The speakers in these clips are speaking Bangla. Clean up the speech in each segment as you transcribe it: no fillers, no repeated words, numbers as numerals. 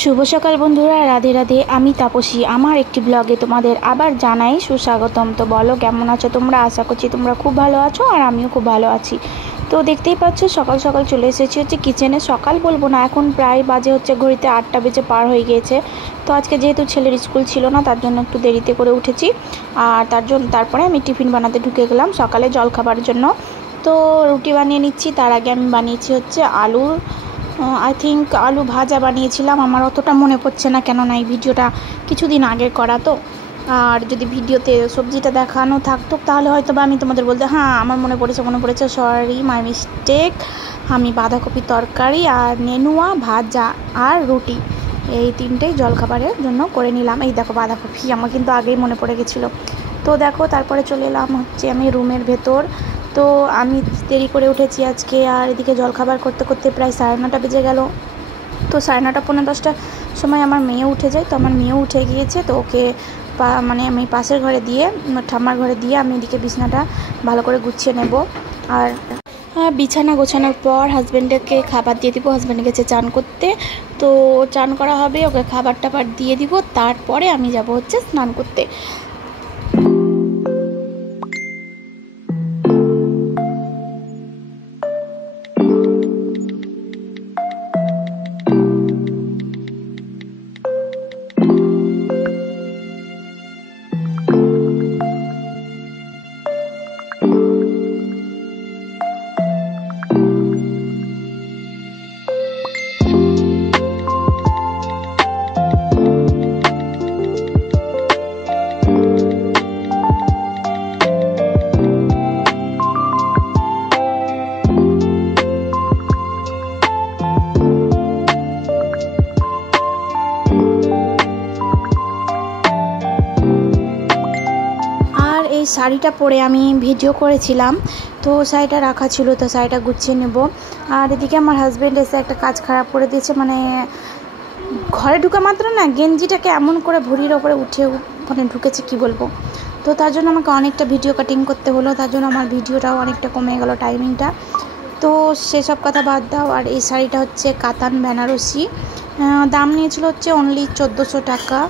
শুভ সকাল বন্ধুরা, রাধে রাধে। আমি তাপসী, আমার একটি ব্লগে তোমাদের আবার জানাই সুস্বাগতম। তো বলো, কেমন আছো তোমরা? আশা করছি তোমরা খুব ভালো আছো, আর আমিও খুব ভালো আছি। তো দেখতেই পাচ্ছ সকাল সকাল চলে এসেছি হচ্ছে কিচেনে। সকাল বলবো না, এখন প্রায় বাজে হচ্ছে ঘড়িতে 8টা বেজে পার হয়ে গিয়েছে। তো আজকে যেহেতু ছেলের স্কুল ছিল না, তার জন্য একটু দেরিতে করে উঠেছি। আর তারপরে আমি টিফিন বানাতে ঢুকে গেলাম সকালে জলখাবারের জন্য। তো রুটি বানিয়ে নিচ্ছি। তার আগে আমি বানিয়েছি হচ্ছে আই থিঙ্ক আলু ভাজা বানিয়েছিলাম। আমার অতটা মনে পড়ছে না, কেননা এই ভিডিওটা কিছুদিন আগে করা। তো আর যদি ভিডিওতে সবজিটা দেখানো থাকতো তাহলে হয়তো বা আমি তোমাদের বলতে, হ্যাঁ আমার মনে পড়েছে, সরি মাই মিস্টেক। আমি বাঁধাকপি তরকারি আর নেনুয়া ভাজা আর রুটি, এই তিনটেই জলখাবারের জন্য করে নিলাম। এই দেখো বাঁধাকপি আমার কিন্তু আগেই মনে পড়ে গেছিলো। তো দেখো তারপরে চলে এলাম হচ্ছে আমি রুমের ভেতর। তো আমি দেরি করে উঠেছি আজকে, আর এদিকে জলখাবার করতে করতে প্রায় 9:30 বেজে গেল। তো 9:30 পৌনে 10টার সময় আমার মেয়ে উঠে যায়। তো আমার মেয়েও উঠে গিয়েছে। তো ওকে আমি পাশের ঘরে দিয়ে, ঠাম্মার ঘরে দিয়ে আমি এদিকে বিছানাটা ভালো করে গুছিয়ে নেব। আর বিছানা গোছানোর পর হাজব্যান্ডকে খাবার দিয়ে দিব। হাজব্যান্ড গেছে চান করতে, তো চান করা হবে, ওকে খাবার টাবার দিয়ে দিব। তারপরে আমি যাব হচ্ছে স্নান করতে। শাড়িটা পরে আমি ভিডিও করেছিলাম, তো শাড়িটা রাখা ছিল, তো শাড়িটা গুছিয়ে নেব। আর এদিকে আমার হাজব্যান্ড এসে একটা কাজ খারাপ করে দিয়েছে। ঘরে ঢুকা মাত্র না গেঞ্জিটাকে এমন করে ভুঁড়ির ওপরে উঠে ঢুকেছে, কি বলবো। তো তার জন্য আমাকে অনেকটা ভিডিও কাটিং করতে হলো, তার জন্য আমার ভিডিওটাও অনেকটা কমে গেল টাইমিংটা। তো সেসব কথা বাদ দাও। আর এই শাড়িটা হচ্ছে কাতান বেনারসি, দাম নিয়েছিল হচ্ছে অনলি 1400 টাকা।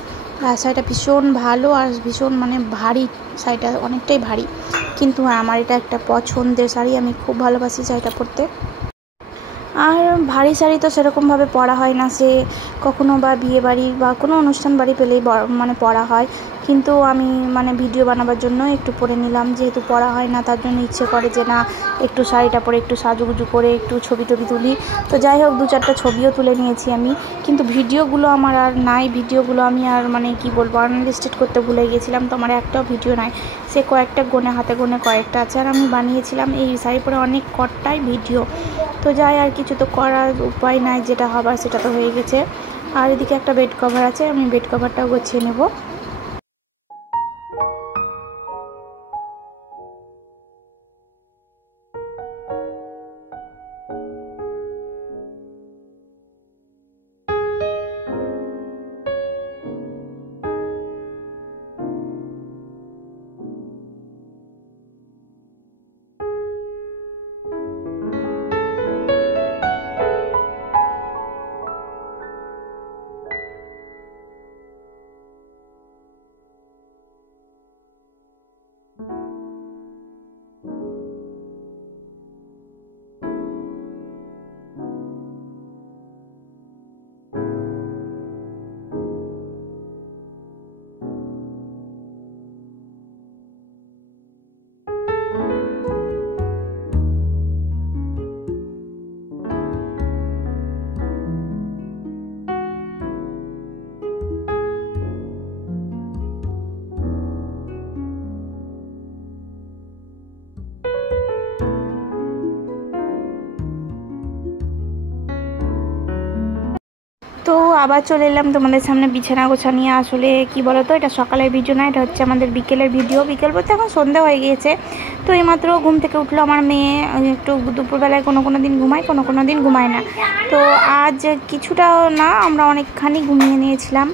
আর শাড়িটা ভীষণ ভালো আর ভীষণ ভারী, শাড়িটা অনেকটাই ভারী। কিন্তু আমার এটা একটা পছন্দের শাড়ি, আমি খুব ভালোবাসি শাড়িটা পরতে। আর ভারী শাড়ি তো সেরকমভাবে পরা হয় না, সে কখনো বা বিয়ে বাড়ি বা কোনো অনুষ্ঠান বাড়ি পেলেই পরা হয়। কিন্তু আমি ভিডিও বানাবার জন্য একটু পরে নিলাম, যেহেতু পরা হয় না তার জন্য ইচ্ছে করে যে না একটু শাড়িটা পরে একটু সাজুগুজু করে একটু ছবি তুলি। তো যাই হোক 2-4টা ছবিও তুলে নিয়েছি আমি, কিন্তু ভিডিওগুলো আমার আর নাই। ভিডিওগুলো আমি আর কি বলবো, আনলিস্টেড করতে ভুলে গিয়েছিলাম। তো আমার একটাও ভিডিও নাই, সে কয়েকটা হাতে গোনে কয়েকটা আছে। আর আমি বানিয়েছিলাম এই শাড়ি পরে অনেক কটাই ভিডিও। তো যাই, আর কিছু তো করার উপায় নাই, যেটা হবার সেটা তো হয়ে গেছে। আর এদিকে একটা বেড কভার আছে, আমি বেড কভারটাও গুছিয়ে নেব। তো আবার চলে এলাম তোমাদের সামনে বিছানা গোছা নিয়ে। আসলে কি বলো তো, এটা সকালের ভিডিও না, এটা হচ্ছে আমাদের বিকেলের ভিডিও। বিকেল বলতে এখন সন্ধ্যা হয়ে গিয়েছে। তো এইমাত্র ঘুম থেকে উঠলো আমার মেয়ে। একটু দুপুরবেলায় কোনো দিন ঘুমায়, কোনো দিন ঘুমায় না। তো আজ কিছুটাও না, আমরা অনেকখানি ঘুমিয়ে নিয়েছিলাম।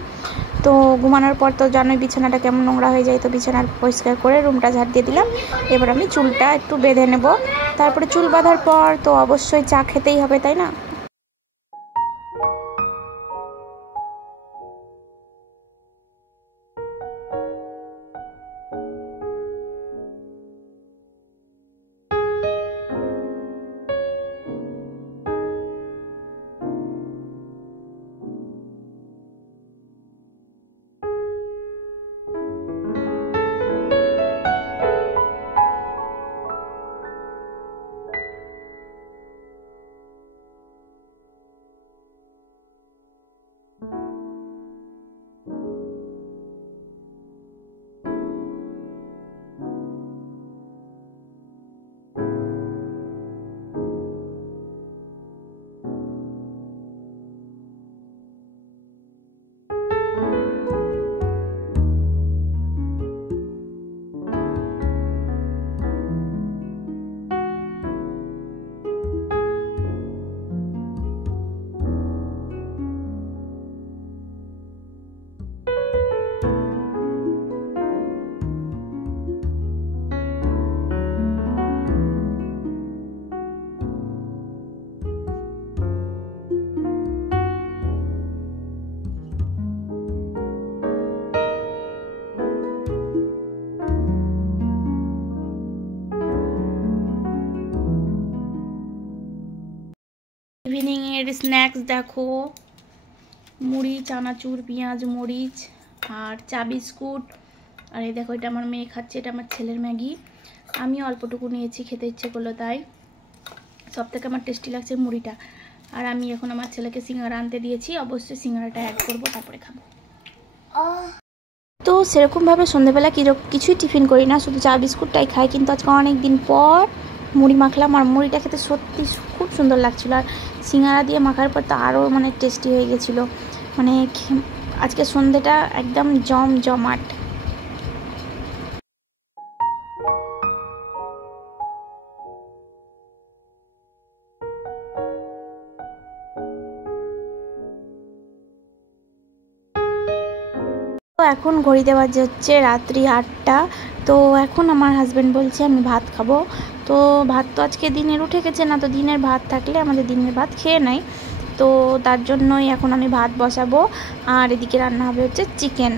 তো ঘুমানোর পর তো জানোই বিছানাটা কেমন নোংরা হয়ে যায়। তো বিছানার পরিষ্কার করে রুমটা ঝাড় দিয়ে দিলাম। এবার আমি চুলটা একটু বেঁধে নেব। তারপরে চুল বাঁধার পর তো অবশ্যই চা খেতেই হবে, তাই না? স্ন্যাক্স দেখো, মুড়ি, চানাচুর, পেঁয়াজ, মরিচ আর চা বিস্কুট। আর এই দেখো, এটা আমার মেয়ে খাচ্ছে, এটা আমার ছেলের ম্যাগি। আমি অল্পটুকু নিয়েছি, খেতে ইচ্ছে করলো তাই। সব থেকে আমার টেস্টি লাগছে মুড়িটা। আর আমি এখন আমার ছেলেকে সিঙ্গারা আনতে দিয়েছি, অবশ্যই সিঙ্গারাটা অ্যাড করবো, তারপরে খাবো। তো সেরকমভাবে সন্ধ্যেবেলা কিছুই টিফিন করি না, শুধু চা বিস্কুটটাই খাই। কিন্তু আজকে অনেক দিন পর মুড়ি মাখলাম, আর মুড়িটা খেতে সত্যি খুব সুন্দর লাগছিলো। আর সিঙ্গারা দিয়ে মাখার পর তো আরও মানে টেস্টি হয়ে গেছিলো। মানে আজকে সন্ধ্যেটা একদম জমজমাট। তো এখন ঘড়িতে বাজে হচ্ছে রাত্রি 8টা। তো এখন আমার হাজব্যান্ড বলছে আমি ভাত খাবো। তো ভাত তো আজকে দিনের উঠে গেছে না, তো দিনের ভাত থাকলে আমাদের দিনের ভাত খেয়ে নেয়। তো তার জন্যই এখন আমি ভাত বসাবো। আর এদিকে রান্না হবে হচ্ছে চিকেন।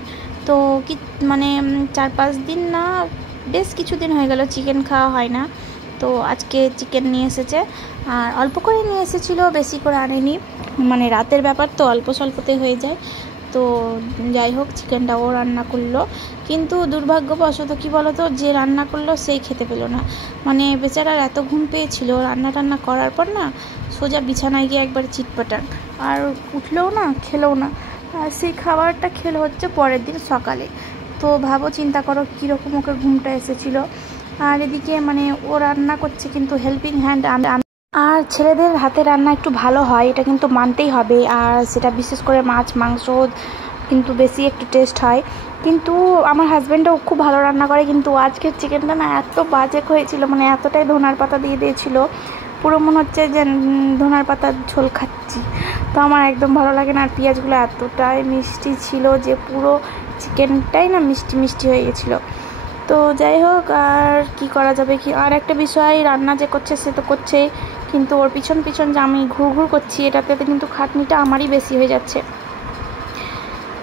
তো কি মানে 4-5 দিন না, বেশ কিছুদিন হয়ে গেল চিকেন খাওয়া হয় না। তো আজকে চিকেন নিয়ে এসেছে, আর অল্প করে নিয়ে এসেছিলো, বেশি করে আনেনি। মানে রাতের ব্যাপার তো অল্প স্বল্পতে হয়ে যায়। তো যাই হোক, চিকেনটাও রান্না করলো। কিন্তু দুর্ভাগ্যবশত কী বলো তো, যে রান্না করলো সেই খেতে পেলো না। মানে বেচারার এত ঘুম পেয়েছিল, রান্না করার পর না সোজা বিছানায় গিয়ে একবার চিটপাটান, আর উঠলেও না, খেলেও না। আর সেই খাবারটা খেলো হচ্ছে পরের দিন সকালে। তো ভাবো, চিন্তা করো কীরকম ওকে ঘুমটা এসেছিলো। আর এদিকে মানে ও রান্না করছে, কিন্তু হেল্পিং হ্যান্ড আর ছেলেদের হাতে রান্না একটু ভালো হয়, এটা কিন্তু মানতেই হবে। আর সেটা বিশেষ করে মাছ মাংস কিন্তু বেশি একটু টেস্ট হয়। কিন্তু আমার হাজব্যান্ডও খুব ভালো রান্না করে, কিন্তু আজকের চিকেনটা না এত বাজে হয়েছিল, মানে এতটাই ধনার পাতা দিয়ে দিয়েছিল, পুরো মনে হচ্ছে যে ধনার পাতার ঝোল খাচ্ছি। তো আমার একদম ভালো লাগে না। আর পেঁয়াজগুলো এতটাই মিষ্টি ছিল যে পুরো চিকেনটাই না মিষ্টি মিষ্টি হয়ে গেছিলো। তো যাই হোক, আর কি করা যাবে। কি আর একটা বিষয়, রান্না যে করছে সে তো করছেই, কিন্তু ওর পিছন যে আমি ঘুর করছি, এটাতে কিন্তু খাটনিটা আমারই বেশি হয়ে যাচ্ছে।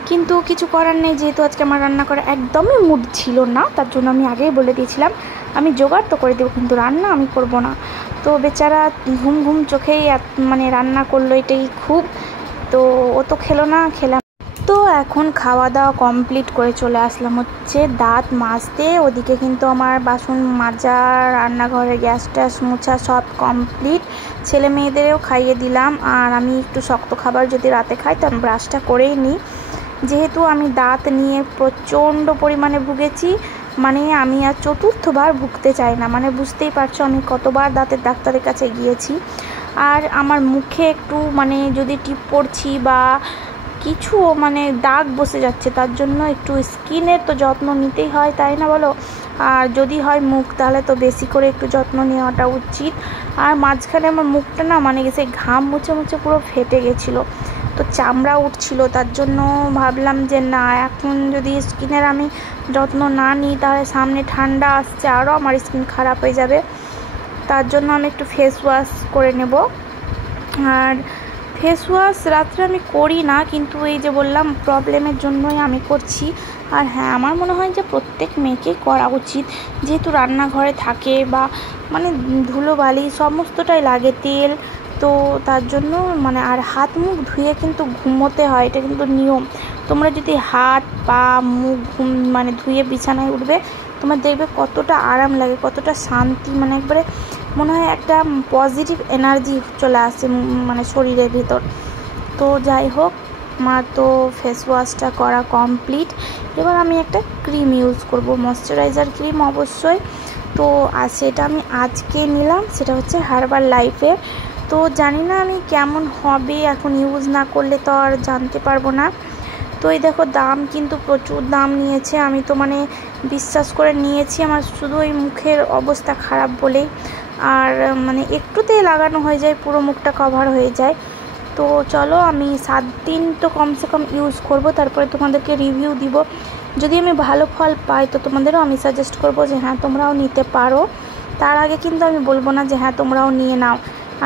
কিন্তু কিছু করার নেই, যেহেতু আজকে আমার রান্না করা একদমই মুড ছিল না, তার জন্য আমি আগেই বলে দিয়েছিলাম আমি জোগাড় তো করে দেবো, কিন্তু রান্না আমি করব না। তো বেচারা ঘুম চোখেই মানে রান্না করলো, এটাই খুব। তো ও তো খেলো না, খেলাম। তো এখন খাওয়া দাওয়া কমপ্লিট করে চলে আসলাম হচ্ছে দাঁত মাজতে। ওদিকে কিন্তু আমার বাসন মাজা, রান্নাঘরে গ্যাস ট্যাস মোছা সব কমপ্লিট। ছেলে মেয়েদেরও খাইয়ে দিলাম। আর আমি একটু শক্ত খাবার যদি রাতে খাই, তো আমি ব্রাশটা করেই নিই, যেহেতু আমি দাঁত নিয়ে প্রচণ্ড পরিমাণে ভুগেছি। মানে আমি আর চতুর্থবার ভুগতে চাই না। মানে বুঝতেই পারছো আমি কতবার দাঁতের ডাক্তারের কাছে গিয়েছি। আর আমার মুখে একটু মানে যদি টিপ পড়ছি বা কিছু মানে দাগ বসে যাচ্ছে, তার জন্য একটু স্কিনের তো যত্ন নিতেই হয়, তাই না বলো। আর যদি হয় মুখ, তাহলে তো বেশি করে একটু যত্ন নেওয়াটা উচিত। আর মাঝখানে আমার মুখটা না মানে সেই ঘাম মুছে পুরো ফেটে গেছিলো, তো চামড়া উঠছিল। তার জন্য ভাবলাম যে না, এখন যদি স্কিনের আমি যত্ন না নিই, তাহলে সামনে ঠান্ডা আসছে, আরও আমার স্কিন খারাপ হয়ে যাবে। তার জন্য আমি একটু ফেস ওয়াশ করে নেব। আর ফেস ওয়াশ রাত্রে আমি করি না, কিন্তু এই যে বললাম প্রবলেমের জন্যই আমি করছি। আর হ্যাঁ, আমার মনে হয় যে প্রত্যেক মেয়েকেই করা উচিত, যেহেতু রান্নাঘরে থাকে বা মানে ধুলোবালি সমস্তটাই লাগে, তেল, তো তার জন্য মানে। আর হাত মুখ ধুয়ে কিন্তু ঘুমোতে হয়, এটা কিন্তু নিয়ম। তোমরা যদি হাত পা মুখ মানে ধুয়ে বিছানায় উঠবে, তোমার দেখবে কতটা আরাম লাগে, কতটা শান্তি, মানে একবারে মনে হয় একটা পজিটিভ এনার্জি চলে আসে মানে শরীরের ভিতর। তো যাই হোক, আমার তো ফেস ওয়াশটা করা কমপ্লিট। এবার আমি একটা ক্রিম ইউজ করব, ময়শ্চারাইজার ক্রিম অবশ্যই। তো আর সেটা আমি আজকে নিলাম, সেটা হচ্ছে হার্বাল লাইফের। তো জানি না আমি কেমন হবে, এখন ইউজ না করলে তো আর জানতে পারবো না। তো এই দেখো, দাম কিন্তু প্রচুর দাম নিয়েছে। আমি তো মানে বিশ্বাস করে নিয়েছি, আমার শুধু এই মুখের অবস্থা খারাপ বলেই। আর মানে একটুতেই লাগানো হয়ে যায়, পুরো মুখটা কভার হয়ে যায়। তো চলো, আমি 7 দিন তো কমসে কম ইউজ করব, তারপরে তোমাদেরকে রিভিউ দিব। যদি আমি ভালো ফল পাই, তো তোমাদেরও আমি সাজেস্ট করব যে হ্যাঁ তোমরাও নিতে পারো। তার আগে কিন্তু আমি বলবো না যে হ্যাঁ তোমরাও নিয়ে নাও।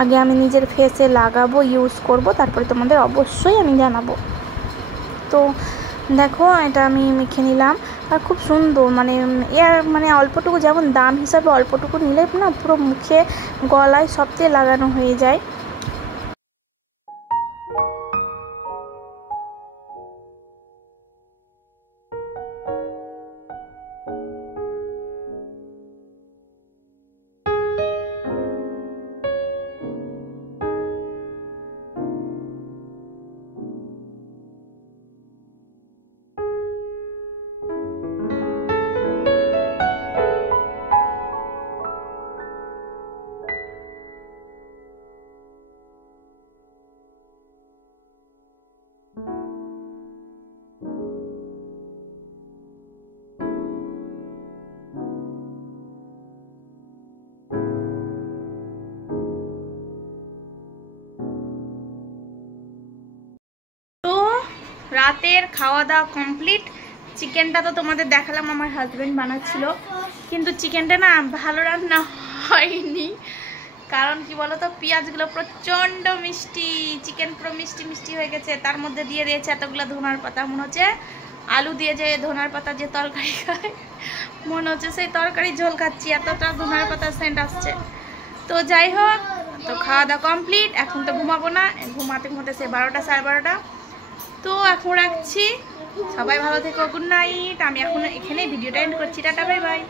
আগে আমি নিজের ফেসে লাগাবো, ইউজ করব, তারপরে তোমাদের অবশ্যই আমি জানাবো। তো দেখো, এটা আমি মেখে নিলাম। আর খুব সুন্দর, মানে এর মানে অল্পটুকু, যেমন দাম হিসাবে অল্পটুকু নিলে না পুরো মুখে গলায় সবচেয়ে লাগানো হয়ে যায়। রাতের খাওয়া দাওয়া কমপ্লিট। চিকেনটা তো তোমাদের দেখালাম, আমার হাজব্যান্ড বানাচ্ছিল, কিন্তু চিকেনটা না ভালো রান্না হয়নি। কারণ কি বলো তো, পেঁয়াজগুলো প্রচণ্ড মিষ্টি, চিকেন পুরো মিষ্টি মিষ্টি হয়ে গেছে, তার মধ্যে দিয়ে দিয়েছে এতগুলো ধনার পাতা। মনে হচ্ছে আলু দিয়ে যে ধনার পাতা যে তরকারি খায়, মনে হচ্ছে সেই তরকারি ঝোল খাচ্ছি, এতটা ধনার পাতা সেন্ট আসছে। তো যাই হোক, তো খাওয়া দাওয়া কমপ্লিট। এখন তো ঘুমাবো না, ঘুমাতে ঘুমাতে সে 12টা 12:30। তো এখন রাখছি, সবাই ভালো থেকো, গুড নাইট। আমি এখন এখানেই ভিডিওটা এন্ড করছি, টাটা বাই বাই।